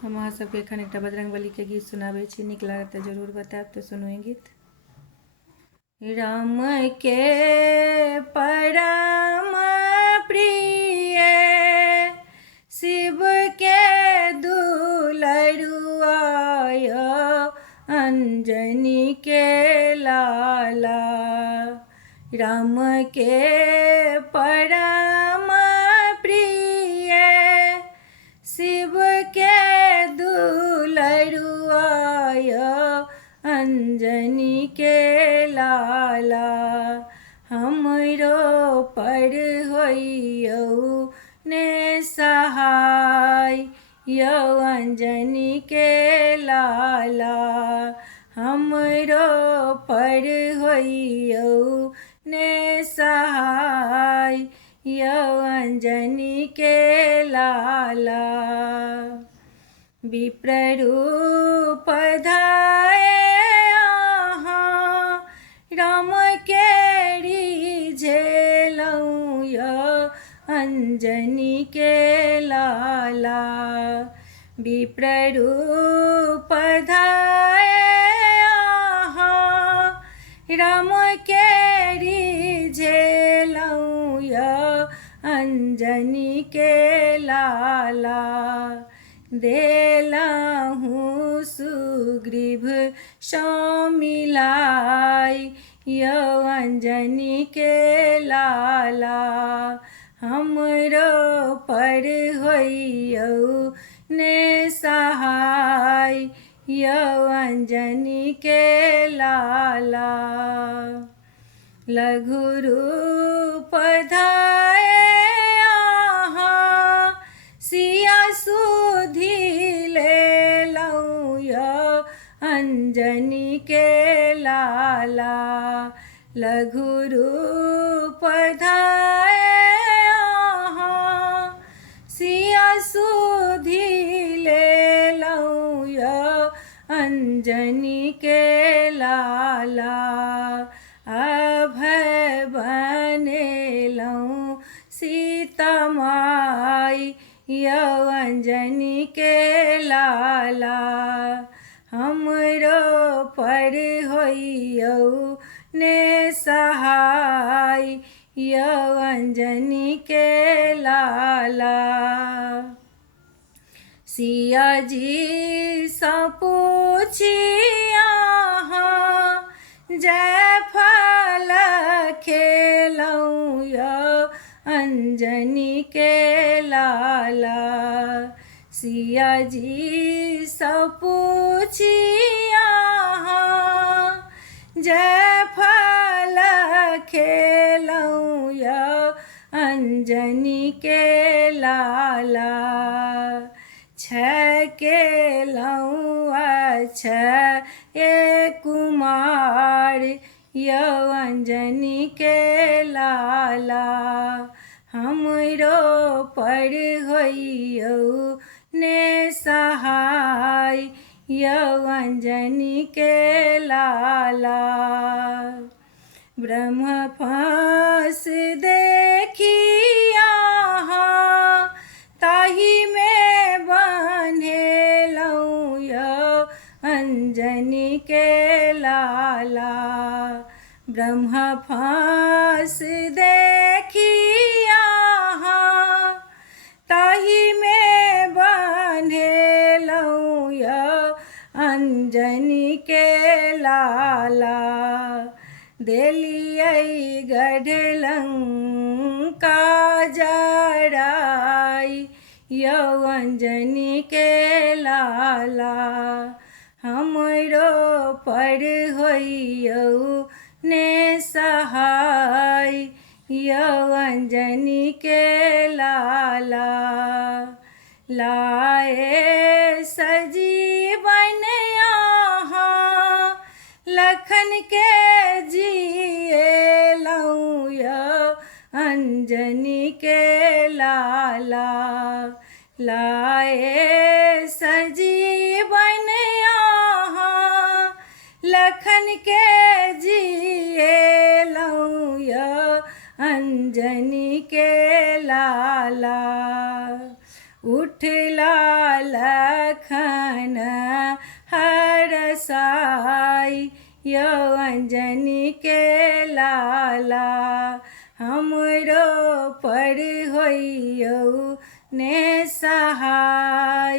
हम अहाँ सबके एखन एकटा बजरंगबली के गीत सुनाबै छी, नीक लागत तऽ जरूर बतायब, तऽ सुनू ई गीत। राम के परम प्रिय शिव के दुलरुआ अंजनी के लाला। राम के परम प्रिय शिव के दुलरुआ अंजनी के लाला। हमरो पर होइयौ ने सहाय यौ अंजनी के लाला। हमरो पर होइयौ ने सहाय यौ अंजनी के लाला। विप्ररूप धाये अहाँ राम के रिझेलौं यौ अंजनी के लाला। विप्ररूप धाये अहाँ राम के रिझेलौं यौ अंजनी के लाला। देलहुँ सुग्रीव सँ मिलाय यौ अंजनी के लाला। हमरो पर होइयौ ने सहाय यौ अंजनी के लाला। लघु रूप धाये अहाँ सिया सुधि लेलौं यौ अंजनी के लाला। लघु रूप धाये अहाँ सिया सुधि लेलौं यौ अंजनी के लाला। अभय बनेलौं सीता माय यौ अंजनी के लाला। हमरो पर होइयौ ने सहाय यौ अंजनी के लाला। सिया जी सँ पूछि अहाँ जयफल खेलौं यौ अंजनी के लाला। सिया जी सँ पूछि अहाँ जयफल खेलौं यौ अंजनी के लाला। क्षय केलौं अक्षय कुमार यौ अंजनी के लाला। हमरो पर होइयौ ने सहाय यौ अंजनी के लाला। ब्रह्मफास देखी अहाँ ताहि में बान्हेलौं यौ अंजनी के लाला। ब्रह्मफास देखी अहाँ ताहि में बान्हेलौं यौ अंजनी के लाला। देलियै गढ़ लंका जराय यौ अंजनी के लाला। हमरो पर होइयौ ने सहाय यौ अंजनी के लाला। लाए सजीवन अहाँ लखन के जिएलौं यौ अंजनी के लाला। लाए सजीवन अहाँ लखन के जिएलौं यौ अंजनी के लाला। उठला लखन हरसाई यो अंजनी के लाला हमरो पर होइयो ने सहाय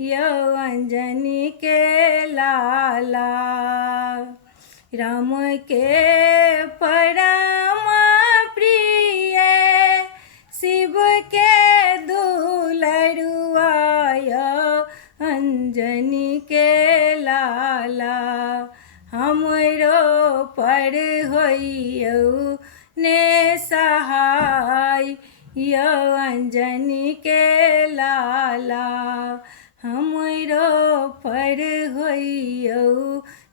यो अंजनी के लाला। राम के परम प्रिय शिव के दुलरुआ यो अंजनी के लाला हमरो पर होइयो ने सहाय यो अंजनी के लाला हमरो पर होइयो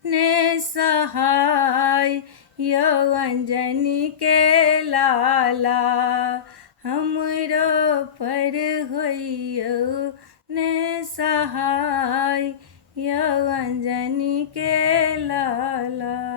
ने सहाय यो अंजनी के लाला हमरो पर होइयो ने सहाय यो अंजनी के लाला।